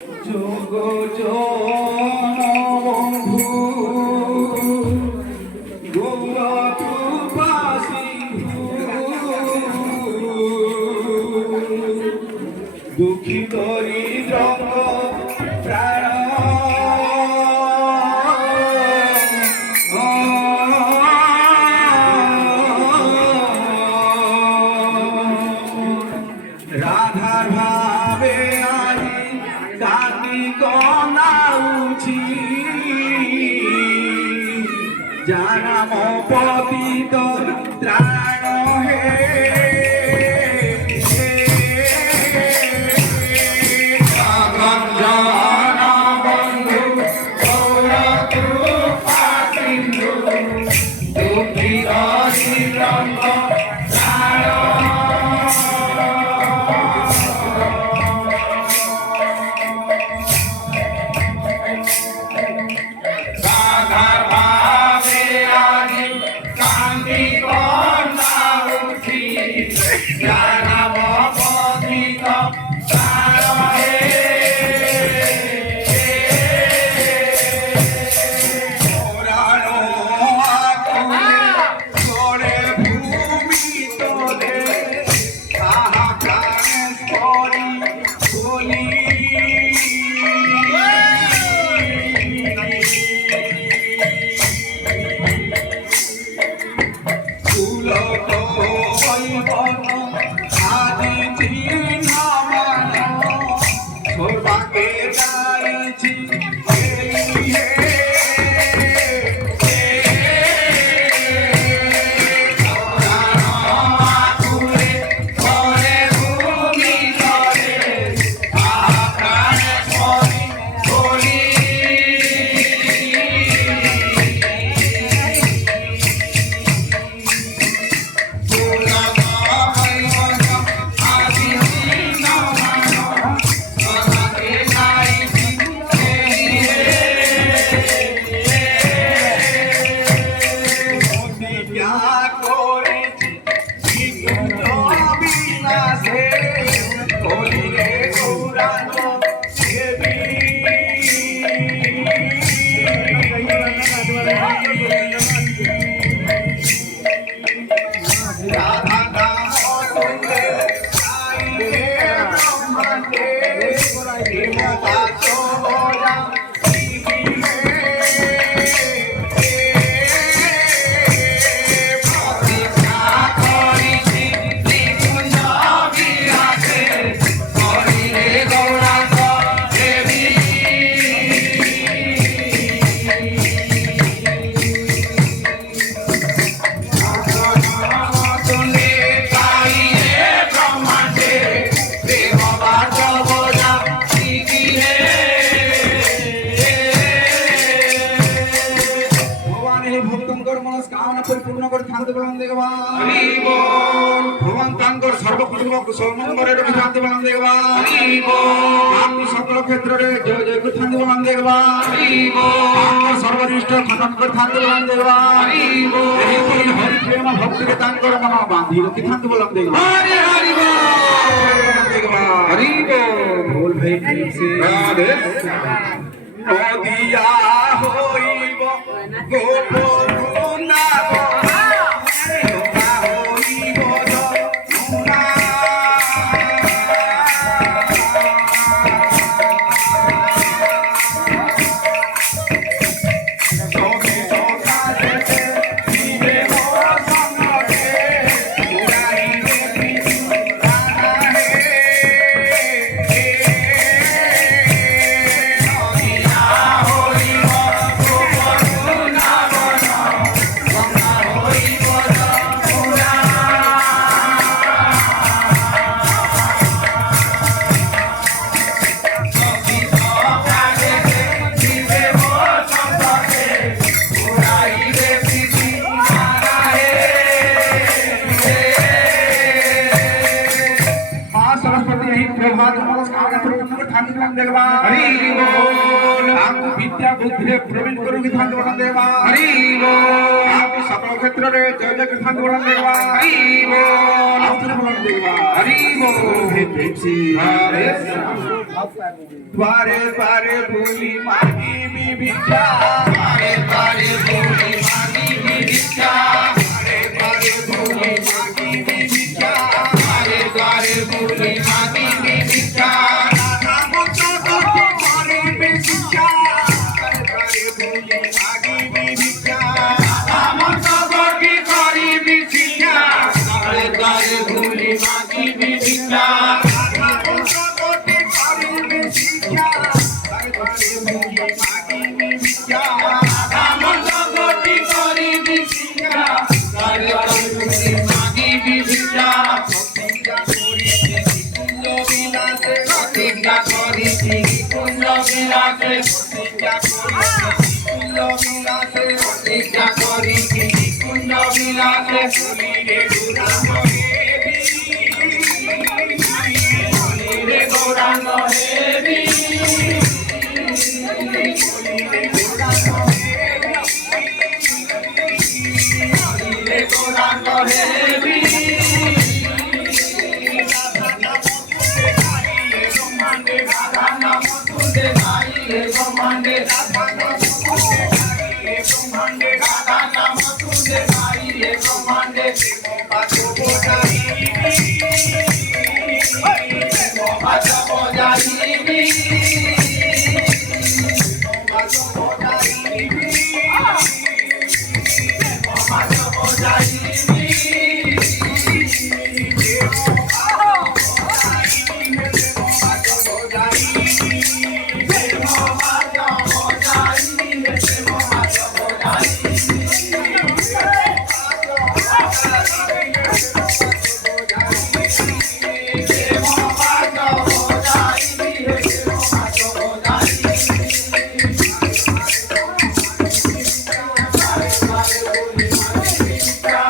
যোগ বন্ধু গৌরূপা সিন্ধু দুঃখী দরিদ্র প্রাণ রাধার ভাবে আই ডাকি কনাউছি জানাম পতিত ত্রাণ হে পরিপূর্ণ করে থাকতে বলেন দেখবান ভগবান তাঙ্কর সর্বকুটুম্ব কুশল মঙ্গলে রবি থাকতে বলেন দেখবান আপনি সকল ক্ষেত্রে জয় জয় করে থাকতে বলেন দেখবান সর্বনিষ্ঠ খতম করে থাকতে বলেন দেখবান হরি প্রেম ভক্তিকে তাঙ্কর মন বাঁধি রকি থাকতে বলেন দেখবান হরি বল ভাই প্রেম সে রাধে নদিয়া হইব গোপন না विद्या बुद्धि प्रवीण गुरु की थान बना देवा हरि बोल आप सकल क्षेत्र रे जय जय की थान बना देवा हरि बोल आप बना देवा हरि बोल हे प्रेम से हरे द्वारे द्वारे भूमि मांगी भी भिक्षा द्वारे द्वारे भूमि मांगी भी भिक्षा द्वारे द्वारे भूमि मांगी भी भिक्षा द्वारे द्वारे भूमि मांगी भी भिक्षा राधा मुझको दुखी मारी भी शिक्षा द्वारे भूमि मांगी भी भिक्षा राधा मुझको दुखी मारी भी शिक्षा द्वारे द्वारे भूमि मांगी भी भिक्षा Bye.